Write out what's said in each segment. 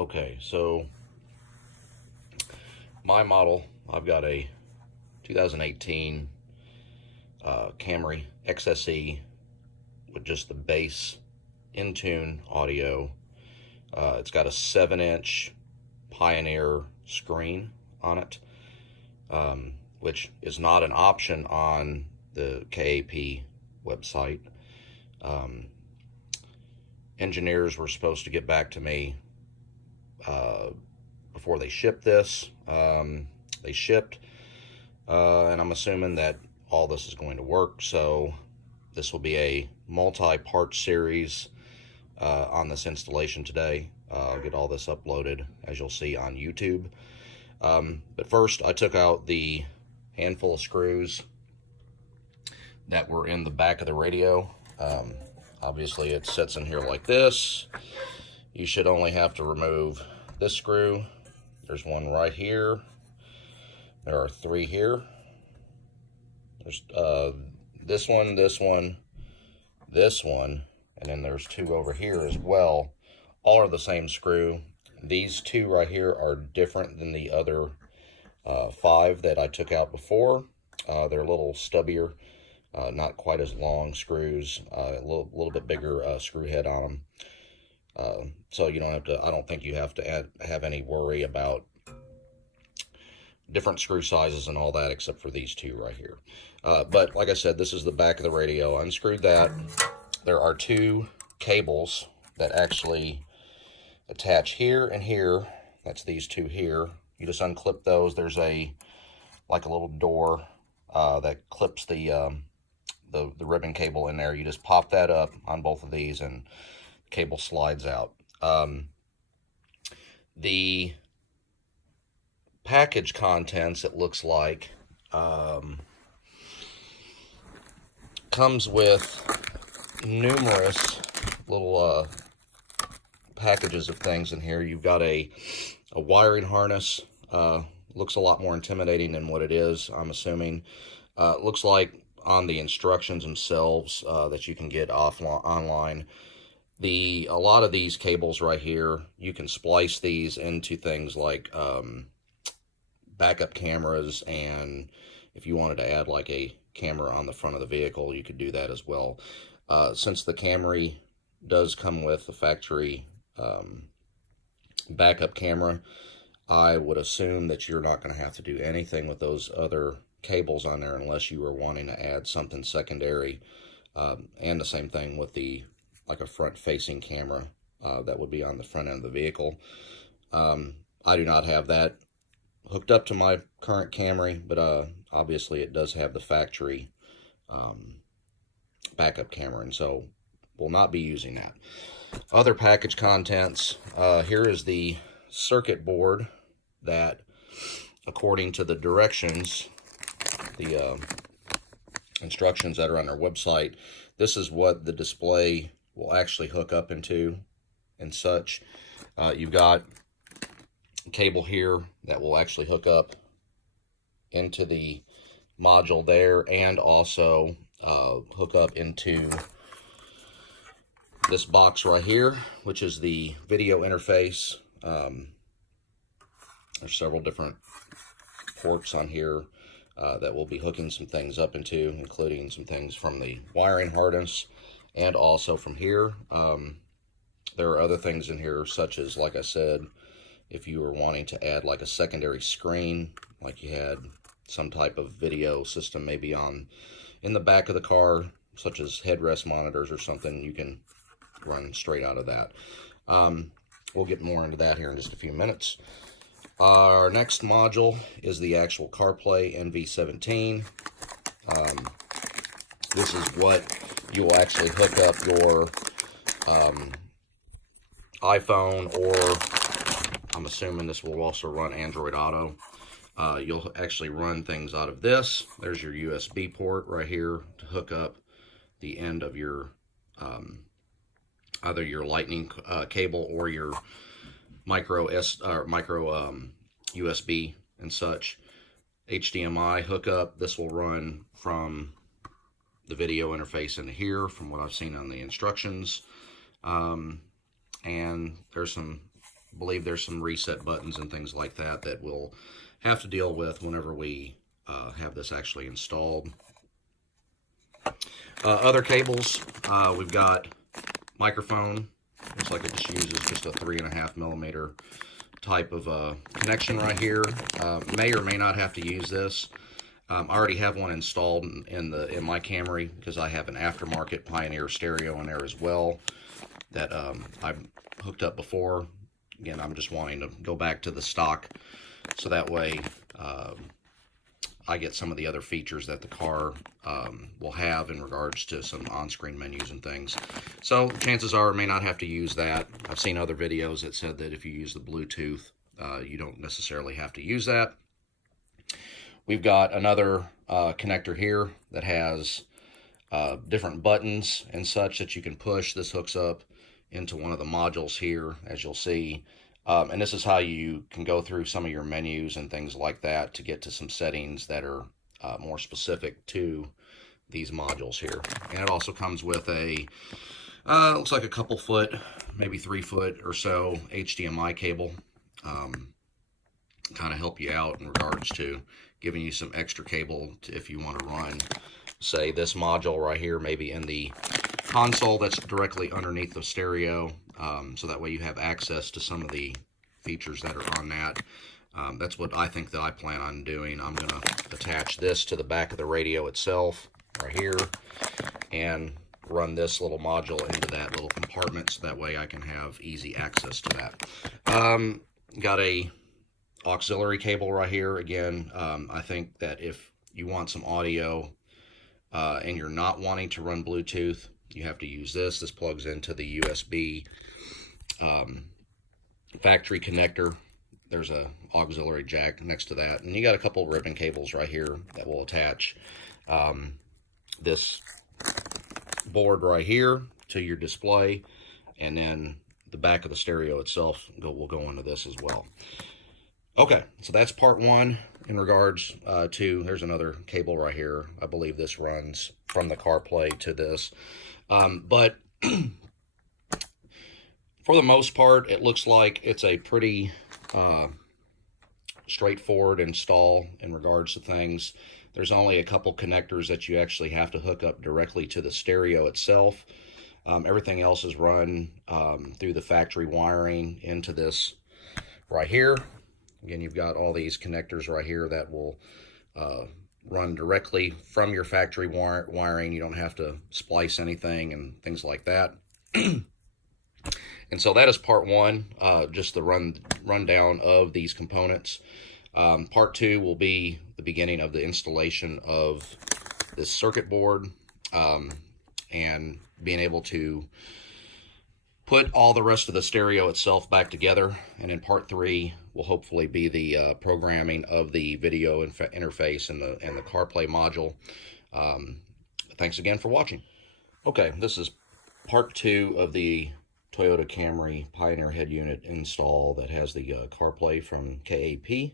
Okay, so my model, I've got a 2018 Camry XSE with just the bass Intune audio. It's got a 7-inch Pioneer screen on it, which is not an option on the KAP website. Engineers were supposed to get back to me before they shipped this. They shipped, and I'm assuming that all this is going to work. So this will be a multi-part series on this installation today. I'll get all this uploaded, as you'll see, on YouTube. But first, I took out the handful of screws that were in the back of the radio. Obviously, it sits in here like this. You should only have to remove this screw. There's one right here. There are 3 here. There's this one, this one, this one, and then there's 2 over here as well. All are the same screw. These 2 right here are different than the other 5 that I took out before. They're a little stubbier, not quite as long screws, a little bit bigger screw head on them. So you don't have to, I don't think you have to have any worry about different screw sizes and all that, except for these 2 right here. But like I said, this is the back of the radio. I unscrewed that. There are 2 cables that actually attach here and here. That's these 2 here. You just unclip those. There's like a little door that clips the ribbon cable in there. You just pop that up on both of these and the cable slides out. The package contents, it looks like, comes with numerous little packages of things in here. You've got a wiring harness. Looks a lot more intimidating than what it is, I'm assuming. Looks like on the instructions themselves that you can get online, a lot of these cables right here, you can splice these into things like backup cameras, and if you wanted to add like a camera on the front of the vehicle, you could do that as well. Since the Camry does come with a factory backup camera, I would assume that you're not going to have to do anything with those other cables on there unless you were wanting to add something secondary. And the same thing with like a front-facing camera that would be on the front end of the vehicle. I do not have that hooked up to my current Camry, but obviously it does have the factory backup camera, and so we'll not be using that. Other package contents, here is the circuit board that, according to the directions, the instructions that are on our website, this is what the display will actually hook up into and such. You've got a cable here that will actually hook up into the module there, and also hook up into this box right here, which is the video interface. There's several different ports on here that we'll be hooking some things up into, including some things from the wiring harness and also from here. There are other things in here, such as, like I said, if you were wanting to add like a secondary screen, like you had some type of video system maybe in the back of the car, such as headrest monitors or something, you can run straight out of that. We'll get more into that here in just a few minutes. Our next module is the actual CarPlay NV17. This is what you will actually hook up your iPhone, or I'm assuming this will also run Android Auto. You'll actually run things out of this. There's your USB port right here to hook up the end of your either your lightning cable or your micro USB and such. HDMI hookup. This will run from the video interface into here, from what I've seen on the instructions. And there's some I believe there's some reset buttons and things like that that we'll have to deal with whenever we have this actually installed. Other cables, we've got microphone. Looks like it just uses just a 3.5 millimeter type of connection right here. May or may not have to use this. I already have one installed in my Camry because I have an aftermarket Pioneer stereo in there as well that I've hooked up before. Again, I'm just wanting to go back to the stock so that way I get some of the other features that the car will have in regards to some on-screen menus and things. So chances are I may not have to use that. I've seen other videos that said that if you use the Bluetooth, you don't necessarily have to use that. We've got another connector here that has different buttons and such that you can push. This hooks up into one of the modules here, as you'll see. And this is how you can go through some of your menus and things like that to get to some settings that are more specific to these modules here. And it also comes with a, looks like a couple foot, maybe 3 foot or so HDMI cable. Kind of help you out in regards to giving you some extra cable if you want to run, say, this module right here, maybe in the console that's directly underneath the stereo, so that way you have access to some of the features that are on that. That's what I think that I plan on doing. I'm going to attach this to the back of the radio itself right here and run this little module into that little compartment so that way I can have easy access to that. Got a auxiliary cable right here. Again, I think that if you want some audio and you're not wanting to run Bluetooth, you have to use this. This plugs into the USB factory connector. There's a auxiliary jack next to that, and you got a couple ribbon cables right here that will attach this board right here to your display, and then the back of the stereo itself will go into this as well. Okay, so that's part one in regards to, there's another cable right here. I believe this runs from the CarPlay to this. But for the most part, it looks like it's a pretty straightforward install in regards to things. There's only a couple connectors that you actually have to hook up directly to the stereo itself. Everything else is run through the factory wiring into this right here. Again, you've got all these connectors right here that will run directly from your factory wiring. You don't have to splice anything and things like that. And so that is part one, just the rundown of these components. Part two will be the beginning of the installation of this circuit board and being able to put all the rest of the stereo itself back together. And in part three will hopefully be the programming of the video interface and the CarPlay module. Thanks again for watching. Okay, this is part two of the Toyota Camry Pioneer head unit install that has the CarPlay from KAP.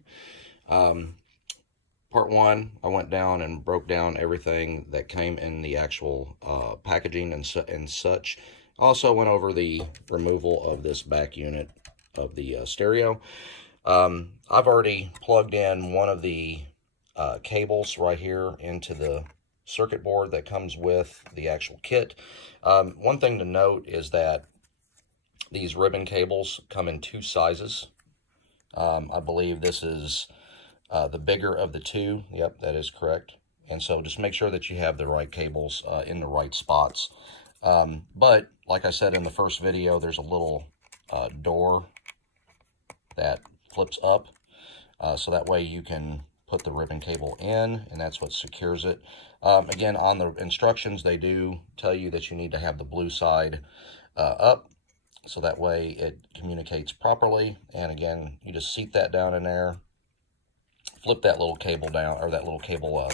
Part one, I went down and broke down everything that came in the actual packaging and such. Also went over the removal of this back unit of the stereo. I've already plugged in one of the cables right here into the circuit board that comes with the actual kit. One thing to note is that these ribbon cables come in two sizes. I believe this is the bigger of the two. Yep, that is correct. And so just make sure that you have the right cables in the right spots. But like I said in the first video, there's a little door that flips up. So that way you can put the ribbon cable in, and that's what secures it. Again, on the instructions, they do tell you that you need to have the blue side up. So that way it communicates properly. And again, you just seat that down in there, flip that little cable down, or that little cable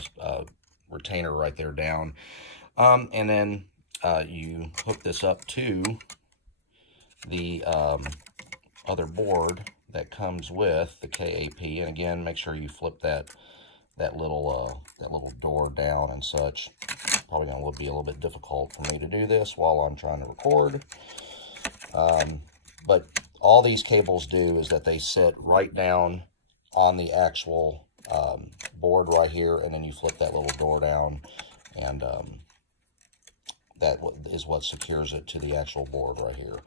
retainer right there down. And then you hook this up to the other board that comes with the KAP. And again, make sure you flip that little door down and such. Probably going to be a little bit difficult for me to do this while I'm trying to record. But all these cables do is that they sit right down on the actual board right here, and then you flip that little door down, and that is what secures it to the actual board right here.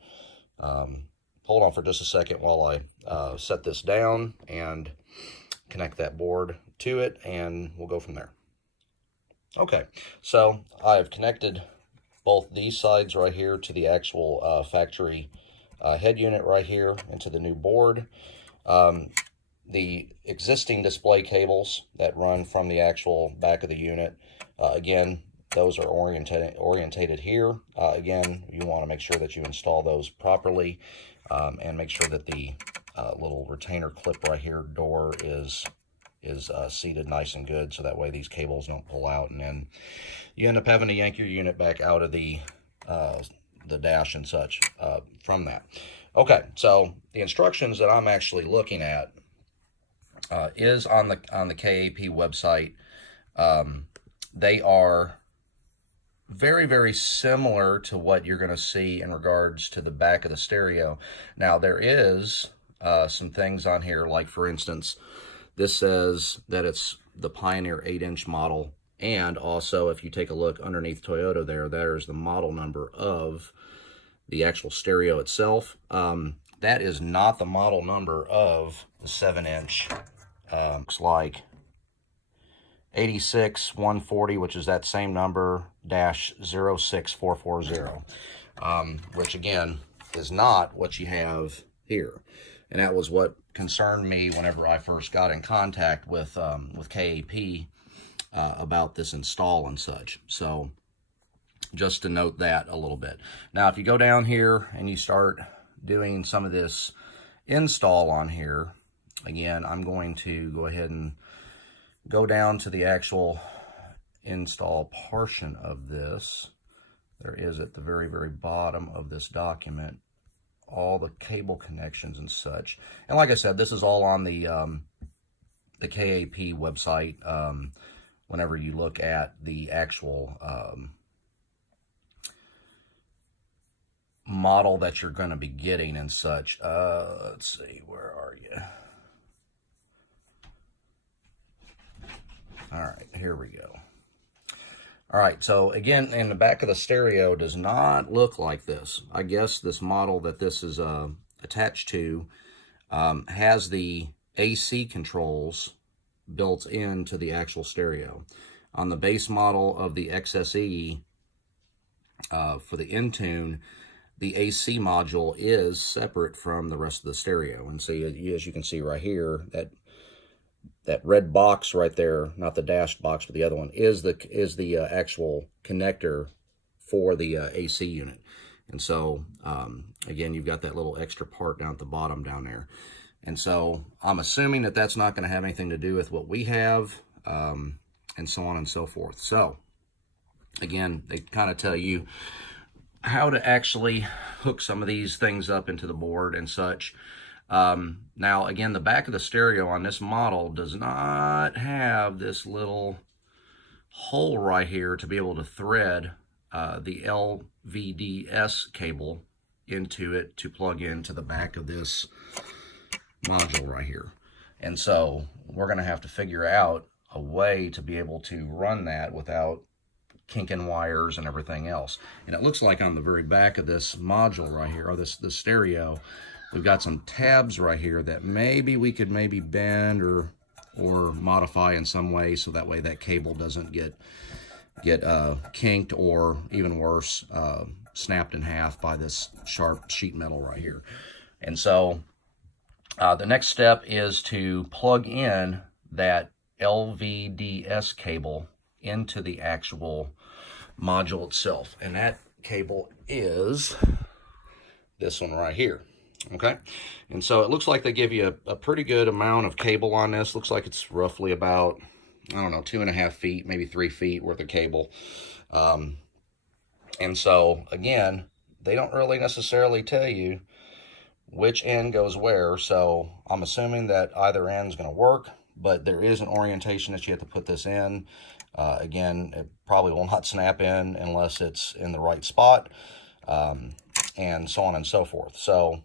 Hold on for just a second while I set this down and connect that board to it, and we'll go from there. Okay, so I've connected both these sides right here to the actual factory head unit right here into the new board. The existing display cables that run from the actual back of the unit, again, those are orientated here. Again, you want to make sure that you install those properly, and make sure that the little retainer clip right here door is seated nice and good, so that way these cables don't pull out, and then you end up having to yank your unit back out of the dash and such from that. Okay, so the instructions that I'm actually looking at is on the KAP website. They are very, very similar to what you're going to see in regards to the back of the stereo. Now, there is some things on here, like, for instance, this says that it's the Pioneer 8-inch model, and also, if you take a look underneath Toyota there's the model number of the actual stereo itself. That is not the model number of the 7-inch. Looks like 86140, which is that same number, -06440, which again is not what you have here. And that was what concerned me whenever I first got in contact with KAP about this install and such. So just to note that a little bit. Now, if you go down here and you start doing some of this install on here, again, I'm going to go ahead and go down to the actual install portion of this. There is at the very, very bottom of this document all the cable connections and such. And like I said, this is all on the KAP website. Whenever you look at the actual model that you're going to be getting and such. Let's see, where are you? All right, here we go. All right, so again, in the back of the stereo does not look like this. I guess this model that this is attached to has the AC controls built into the actual stereo. On the base model of the XSE for the Entune, the AC module is separate from the rest of the stereo. And so as you can see right here, that red box right there, not the dashed box, but the other one, is the actual connector for the AC unit. And so, again, you've got that little extra part down at the bottom down there. And so I'm assuming that that's not going to have anything to do with what we have, and so on and so forth. So, again, they kind of tell you how to actually hook some of these things up into the board and such. Now, again, the back of the stereo on this model does not have this little hole right here to be able to thread the LVDS cable into it to plug into the back of this module right here. And so we're going to have to figure out a way to be able to run that without kinking wires and everything else. And it looks like on the very back of this module right here, or this stereo, we've got some tabs right here that maybe we could bend or modify in some way, so that way that cable doesn't get kinked, or even worse, snapped in half by this sharp sheet metal right here. And so the next step is to plug in that LVDS cable into the actual module itself. And that cable is this one right here. Okay, and so it looks like they give you a pretty good amount of cable on this. Looks like it's roughly about, I don't know, 2.5 feet, maybe 3 feet worth of cable. And so, again, they don't really necessarily tell you which end goes where, so I'm assuming that either end's going to work, but there is an orientation that you have to put this in. Again, it probably will not snap in unless it's in the right spot, and so on and so forth. So